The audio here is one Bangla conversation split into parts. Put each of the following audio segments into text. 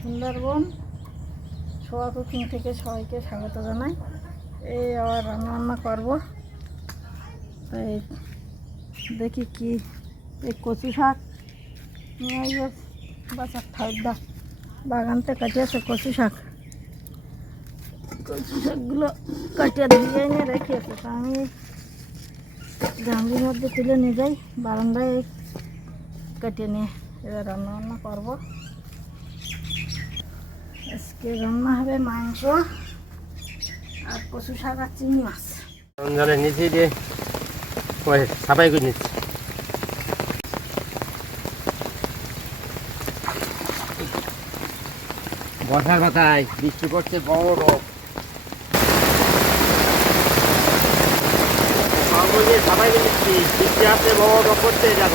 সুন্দরবন। সোয়া কুকিং থেকে সবাইকে স্বাগত জানাই। এই আবার রান্না বান্না করব। তাই দেখি কি, এই কচি শাক নিয়ে বাচ্চার ঠাইদা থেকে কাটিয়েছে কচি শাক। কচি শাকগুলো কাটিয়ে দিয়ে এনে রেখেছে। তা আমি গামলির মধ্যে তুলে নিয়ে যাই, বারান্দায় কাটিয়ে নিয়ে এবার রান্না বান্না করব। আজকে রান্না হবে মাংস আর কচু শাক আর চিংড়ি মাছ। রমজানে নিচে দিয়ে সাফাই করে নিচ্ছি। বর্ষার কথায় বৃষ্টি পড়ছে, বড় সাফাই করে নিচ্ছি, বৃষ্টি আসছে বড় করতে যাব।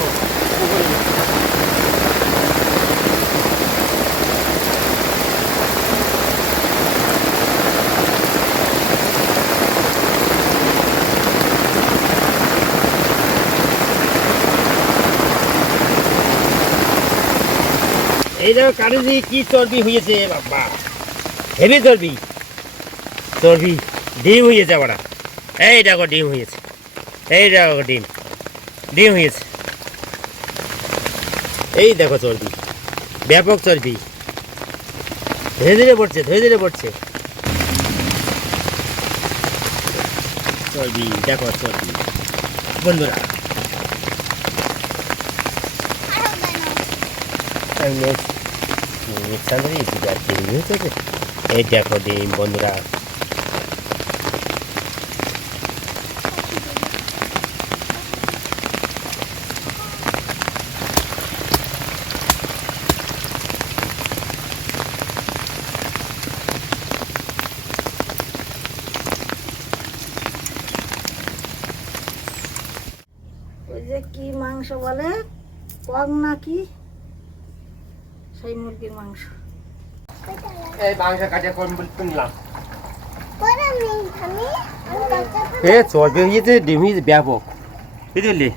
পুকুরে। এই দেখো কারণে কি চর্বি হয়েছে বাবা। হেভি চর্বি। চর্বি ডিম হয়েছে আবার এই দেখো ডিম হয়েছে। এই দেখো ডিম। ডিম হয়েছে। এই দেখো চর্বি ব্যাপক চর্বি। ধীরে ধীরে পড়ছে ধীরে ধীরে পড়ছে। চর্বি দেখো চর্বি। বন্ধুরা। মিক্সার দিয়েছি আর হয়েছে এই দেখো ডিম বন্ধুরা যে কি মাংস বলে? কক না কি সেই মুরগির মাংস। এই মাংস কাটে কোন কিনলাম এ চর্বি হয়েছে ডিম ব্যাপক। বুঝলি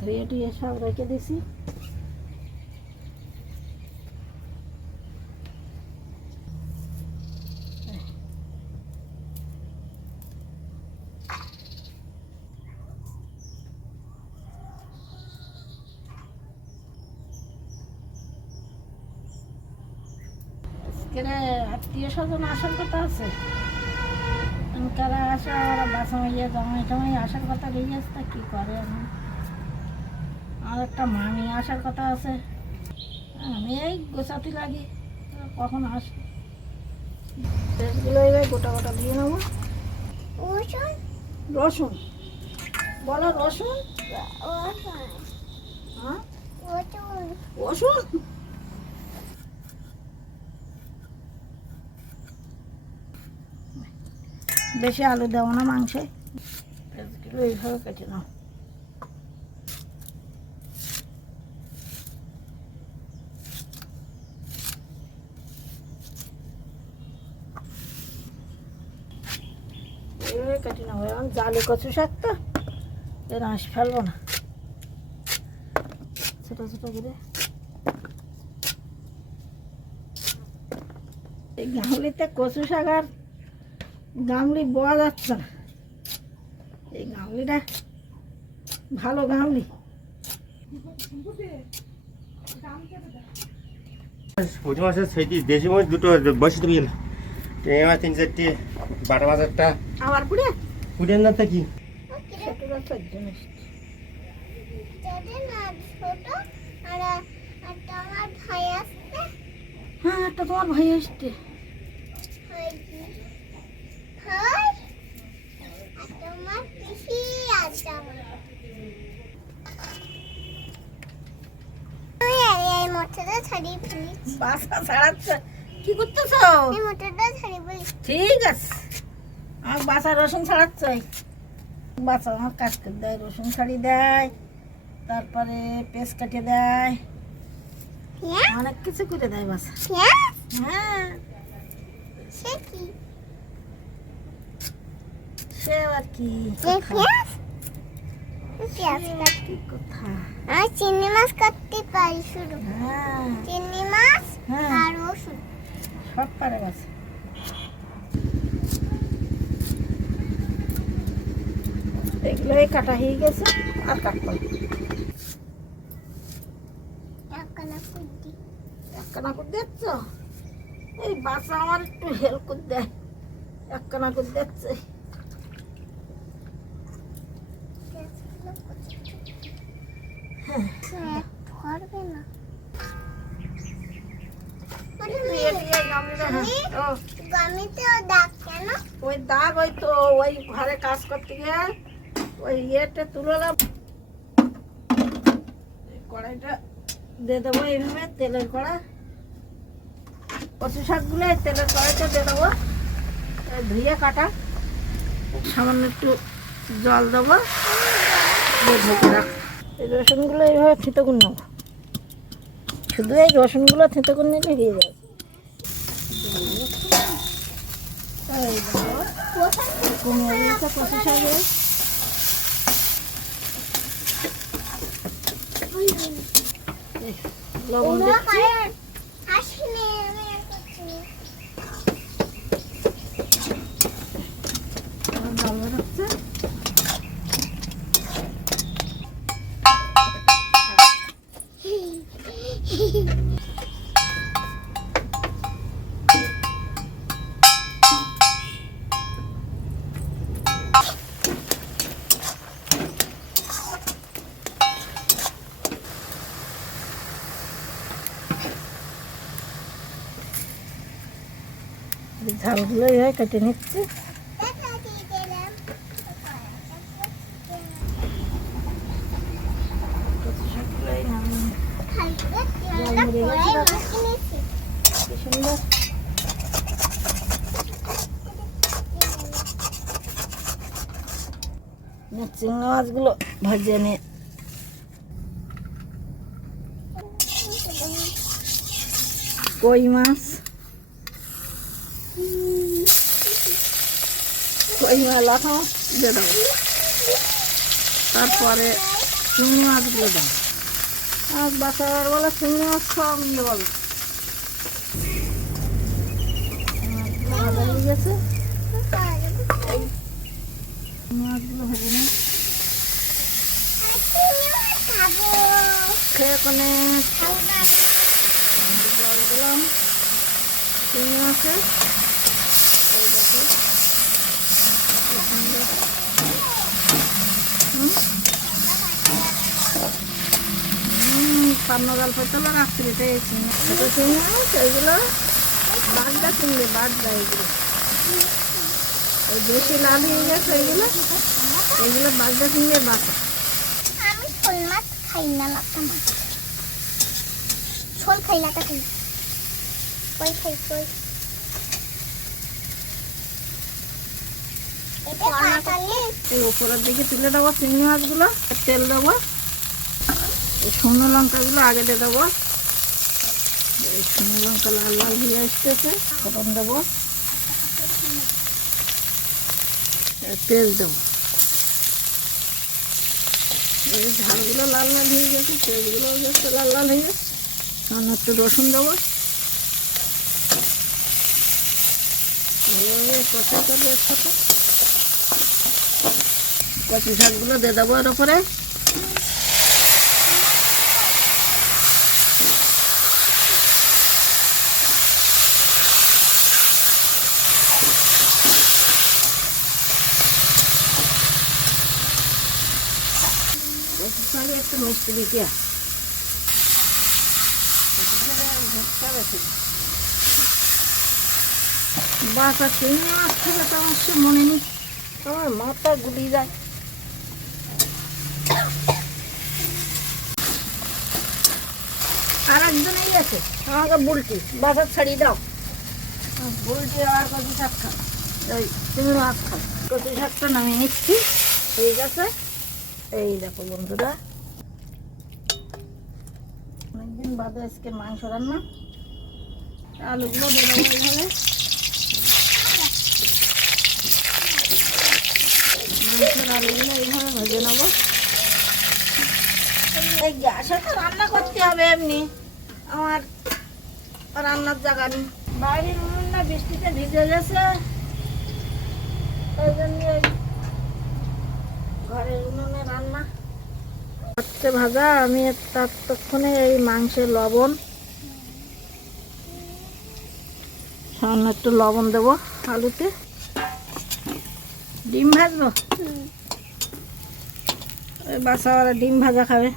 ধুয়ে টুয়ে সব রেখে দিছি। আজকে আত্মীয় স্বজন আসার কথা আছে। কারা আসা ওরা বাসা মাইয়া জামাই টামাই আসার কথা রয়ে আসতে কি করে এখন আর একটা মামি আসার কথা আছে। আমি এই গোছাতে লাগি কখন আসে পেঁয়াজগুলো এবার গোটা গোটা দিয়ে নেব। রসুন? বলো রসুন? হ্যাঁ? রসুন? বেশি আলু দেবো না মাংসে। পেঁয়াজগুলো এইভাবে নাও। এইভাবে এখন জালি কচু শাক তো এর আঁশ ফেলব না। ছোটো ছোটো করে। এই গামলিতে কচু শাক আর গামলি বোয়া যাচ্ছে না। এই গামলিটা ভালো গামলি পুঁটি মাছের সেইটি দেশি মাছ দুটো বসে তুমি টেঙা মাছ তিন চারটি বাটা মাছ একটা আবার পুড়ে পুঁটের না তা কি ছোটরা হ্যাঁ একটা তোমার ভাই আসছে। কি করতেছ? ঠিক আছে। আমার বাসা রসুন ছাড়াচ্ছে। বাসা আমার কাজ করে দেয় রসুন ছাড়ি দেয় তারপরে পেস্ট কাটিয়ে দেয়। অনেক কিছু করে দেয় বাসা। হ্যাঁ। সে কি? পেঁয়াজ কাটতে কোথায় আমি চিংড়ি মাছ কাটতে পারি হ্যাঁ চিংড়ি মাছ আর রসুন সব পারে গেছে এগুলোই কাটা হয়ে গেছে আর একখানা করে দেখছ এই বাসা আমার একটু হেল্প করে দেয় একখানা করে দেখছে পেঁয়াজগুলো কুচি ধরবে না ও, গমিতেও দাগ কেন ওই দাগ ওই তো ওই ঘরে কাজ করতে গিয়ে ওই ইয়েটা তুললাম কড়াইটা দিয়ে দেবো এইভাবে তেলের কড়া। কচু শাকগুলো এই তেলের কড়াইটা দিয়ে দেবো। ধুয়ে কাটা। সামান্য একটু জল দেবো। ঢেকে এই রসুনগুলো এইভাবে থেঁতো করে নেব। শুধু এই রসুনগুলো থেঁতো করে নিলে যাবে এই দেখো কমে গেছে কচু শাকে লবণ ওরা দিচ্ছি কারেন আসেনি আমি আর করছি না। আর ডাল বেরোচ্ছে এই ঝালগুলো এইভাবে কেটে নিচ্ছি এটা দিয়ে দিলাম। কচু শাকগুলো এই নামিয়ে নিই। হালকা তেলটা জল মুড়ে পরে গেছে দেখো। মাখিয়ে নিয়েছি। কি সুন্দর না, চিংড়ি মাছগুলো ভেজে নিয়ে কই মাছ কই মাছ মাছ দিয়ে তারপরে চিংড়ি দেবো আজ বাচ্চার বলে চিংড়ি মাছ খাওয়া মিলে বলে গেছে। মাছগুলো খাব না। জল দিলাম চিংড়ি মাছে এই দেখো কি সুন্দর। হুম? হুম, পান্না জাল পেতলে রাত্রিতে এই চিংড়ি ছোট চিংড়ি মাছ এইগুলো বাগদা চিংড়ি বাগদা এইগুলো ওই বেশি লাল হয়ে গেছে এইগুলো এইগুলো বাগদা চিংড়ি বাসা আমি শোল মাছ খাই না মাছ। শোল খাই লাটা খাই। কই খাই কই? উপরের দিকে তুলে দেবো চিংড়ি মাছগুলো তেল দেবো। এই শুকনো লঙ্কাগুলো আগে দিয়ে দেবো। এই শুকনো লঙ্কা লাল লাল হয়ে আসতেছে ফোটন দেবো। তেল দেবো। এই ঝালগুলো লাল লাল হয়ে গেছে, তেলগুলো গেছে লাল লাল হয়ে গেছে। সামনে একটু রসুন দেবো। ভালোভাবে কষা করব এর সাথে কচু শাকগুলো দিয়ে দেবো এর উপরে কচু শাকে একটু মিষ্টি দিতে। কচু শাকে ঝটকা বেশি বাসা চিংড়ি মাছ থেকে তো আমার সে মনে নেই। আমার মাথা গুলি যায়। আর একজন এই আছে। আমাকে বুলটি বাসার ছাড়িয়ে দাও। বুলটি আর কচু শাক খা ওই চিংড়ি মাছ খা কচু শাকটা নামিয়ে নিচ্ছি। হয়ে গেছে এই দেখো বন্ধুরা। বাদে আজকে মাংস রান্না। আলুগুলো এইভাবে। মাংসের আলুগুলো এইভাবে ভেজে নেব। এই গ্যাসে তো রান্না করতে হবে এমনি। আমার রান্নার জায়গা নেই। বাইরের উনুনটা বৃষ্টিতে ভিজে গেছে। ওই জন্য ঘরের উনুনে রান্না। হচ্ছে ভাজা আমি ততক্ষণে এই মাংসের লবণ। সামান্য একটু লবণ দেবো আলুতে। ডিম ভাজবো? ওই বাসা ডিম ভাজা খাবে।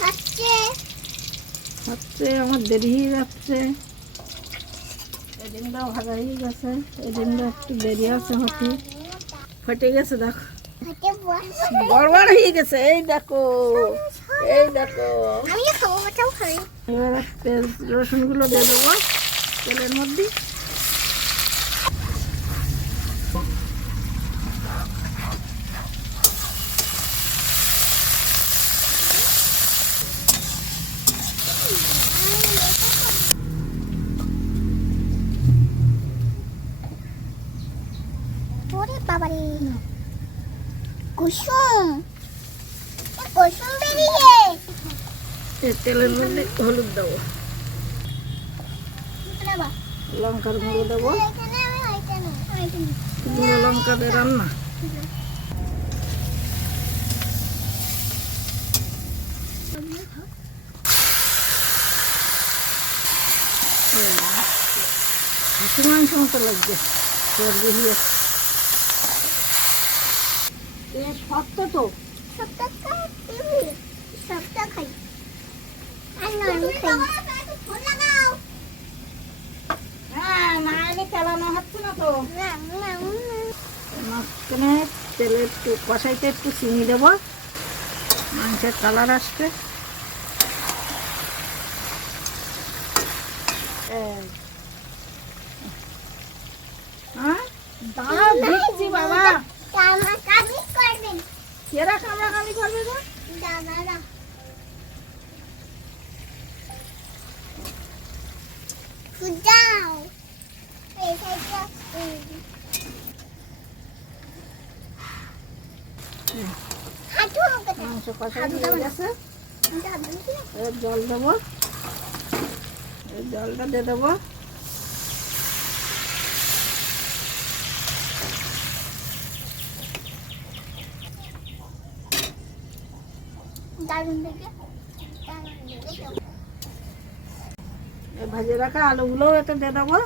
হচ্ছে হচ্ছে আমার দেরি হয়ে যাচ্ছে। এই ডিমটাও ভাজা হয়ে গেছে। এই ডিমটা একটু বেরিয়ে আছে হতে। ফেটে গেছে দেখো। বড়। হয়ে গেছে এই দেখো এই দেখো। এবার পেঁয়াজ রসুনগুলো দিয়ে দেবো তেলের মধ্যে ওরে বাবারে কুসুম কুসুম বেরিয়ে তেলের মধ্যে হলুদ দেবো লঙ্কার গুঁড়ো দেবো গুঁড়ো লঙ্কা দিয়ে রান্না হাসি মাংস মতো লাগছে চর্বি দিয়ে এ শক্ত তো? সবটা খাই খাই। আর নরম খাই হ্যাঁ চালানো হচ্ছে না তো। মাঝখানে তেলে একটু কষাইতে একটু চিনি দেবো। মাংসের কালার আসবে হ্যাঁ? দেখছি বাবা। করবেন কেরা কামড়া কামি করবে গো? দাদারা। ফুটাও এই সাইডটা মাংস কষাই হয়ে গেছে। দাদু জল দেবো। জলটা দিয়ে দেবো। ভাজিয়ে রাখা আলুগুলোও এতে দিয়ে দেবো।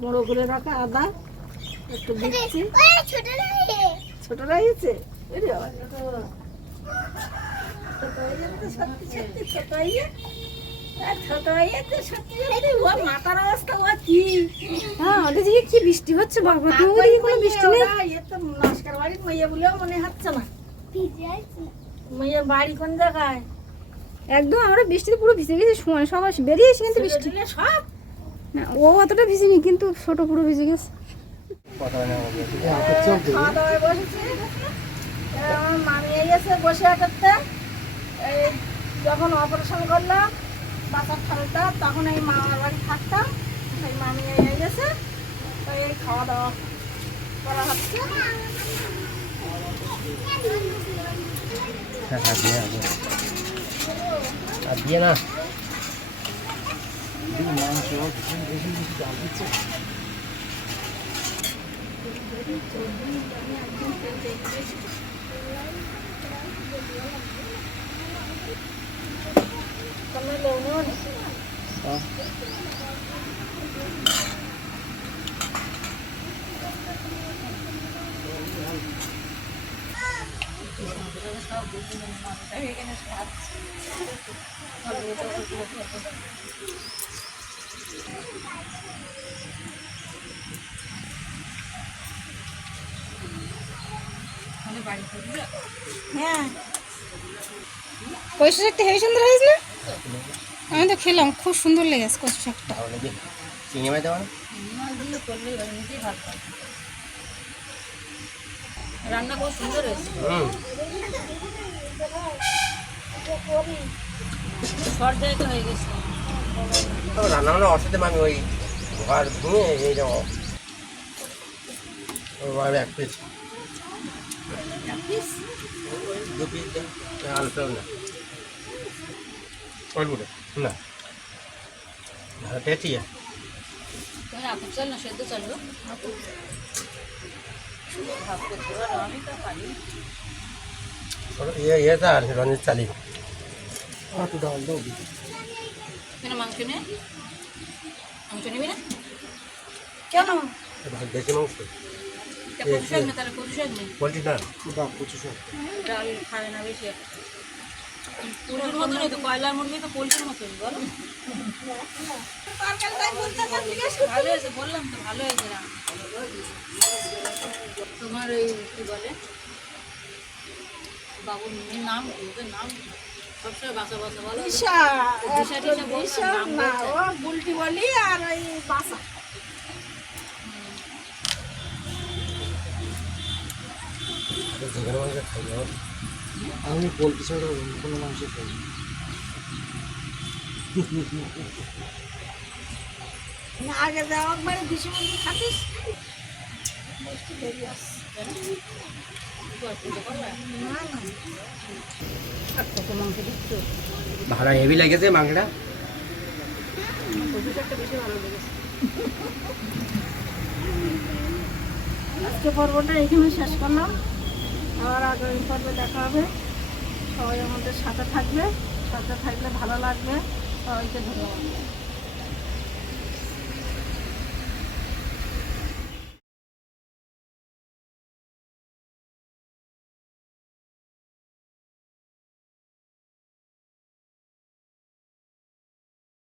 গুঁড়ো করে রাখা আদা একটু দিচ্ছি। ছোট রে। ছোট রয়েছে এরে বাবা, ছোট। ছোট হয়ে যাচ্ছে সত্যি সত্যি ছোট হয়ে আর ছোট হয়ে যাচ্ছে সত্যি সত্যি ওর মাথার অবস্থা ও কি ওটা দিকে কি বৃষ্টি হচ্ছে? বাবা তো ওদিকে কোনো বৃষ্টি নেই? নমস্কার বাড়ির মেয়ে বলেও মনে হচ্ছে না। মেয়ের বাড়ি কোন জায়গায়? একদম আমরা বৃষ্টিতে পুরো ভিজে গেছি সময় সবাই বেরিয়েছি কিন্তু বৃষ্টি। সব? ও অতটা ভিজেনি কিন্তু ছোট পুরো ভিজে গেছে। মামি এসে বসে এই যখন অপারেশন করলাম বাচ্চার ঠালটা তখন এই মামার বাড়ি থাকতাম সেই মামি 걸어 걸어 합쳐 자, 자, 비야, 비야. 아, 비야나. 이거 많죠. 무슨 대신이지 않겠죠? Kamu bangun? Oh. হ্যাঁ। কচু শাকটা হেবি সুন্দর হয়েছে না? আমি তো খেলাম খুব সুন্দর লেগেছে কচু শাকটা। চিংড়ি মাছ দেওয়া না? রান্না খুব সুন্দর হয়েছে। হুম। সর জায়গা হয়ে গেছে। রান্না বান্না অসাথে আমি ওই ঘর ভেঙে এই যাব এক পিস দু পিস আলু না। অল্প না। হ্যাঁ ঠিক আছে চল না সেদ্ধ চলবে। আর রনির চালি কেন মাংস নে মাংস নিবি না কেন দেশি মাংস শাক না শাক নেই পোলট্রি না ডাল খাবে না বেশি মুরগির মতনই তো কয়লার মুরগি তো পোলট্রির মতনই বলো। ভালো হয়েছে বললাম তো ভালো হয়েছে তোমার ওই কি বলে? বাবুর মেয়ের নাম ওদের নাম? সবসময় বাসা বাসা বলো। না ও বুলটি বলি আর ওই বাসা। যেখানে আমি পোলট্রি ছাড়া কোনো মাংস খাই না। আগে যাওয়া একবারে দিশি মুরগি খাতিস দেরি আছে। না না কত মাংস দিচ্ছ ভালো হেভি লেগেছে মাংসটা আজকে পর্বটা এখানে শেষ করলাম আবার আগামী পর্বে দেখা হবে। সবাই আমাদের সাথে থাকবে। সাথে থাকলে ভালো লাগবে। সবাইকে ধন্যবাদ।